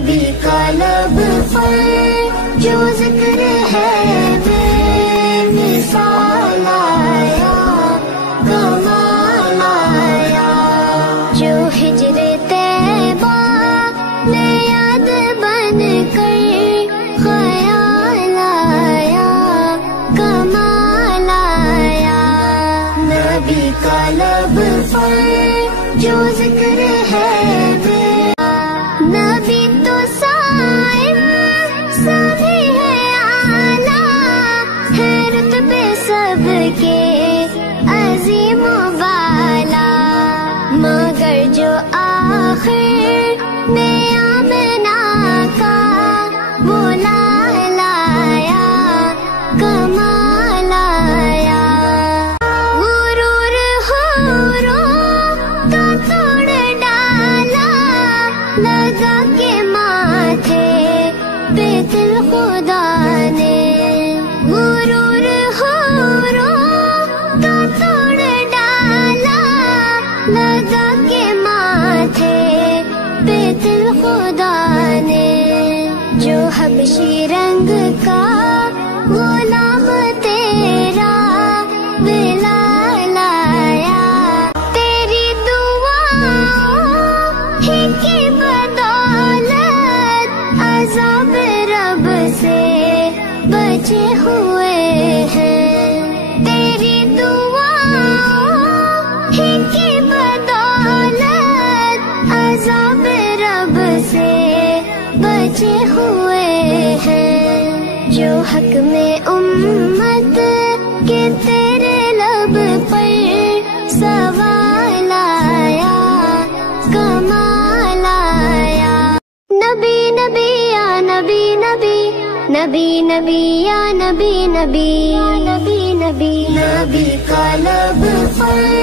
نبی کا لب پر جو ذکر ہے بے مثال آیا، کمال آیا، جو ہجر طیبہ میں یاد بن کر خیال آیا، کمال آیا، نبی کا لب پر جو ذکر ہے بے، نبی تو صائم سبھی ہے اعلیٰ، ہے رتبے سب کے عظیم و بالا، مگر جو آخر میں آمنہ کا وہ لال آیا، کمال آیا، غرور حوروں کا توڑ ڈالا، لگا کے ماتھے پہ دل خدا نے، غرور حوروں کا توڑ ڈالا، لگا کے ماتھے پہ دل خدا نے، جو حبشی رنگ کا غلام تیرا بلال آیا، تیری دعاؤں ہی کی بدولت عذاب رب سے بچے ہوئے ہیں، تیری دعاؤں ہی کی بدولت عذاب رب سے بچے ہوئے ہیں، جو حق میں امت کے تیرے لب پر سوال آیا، کمال آیا، نبی نبی یا نبی نبی، نبی نبی یا نبی نبی، نبی نبی، نبی کا لب پر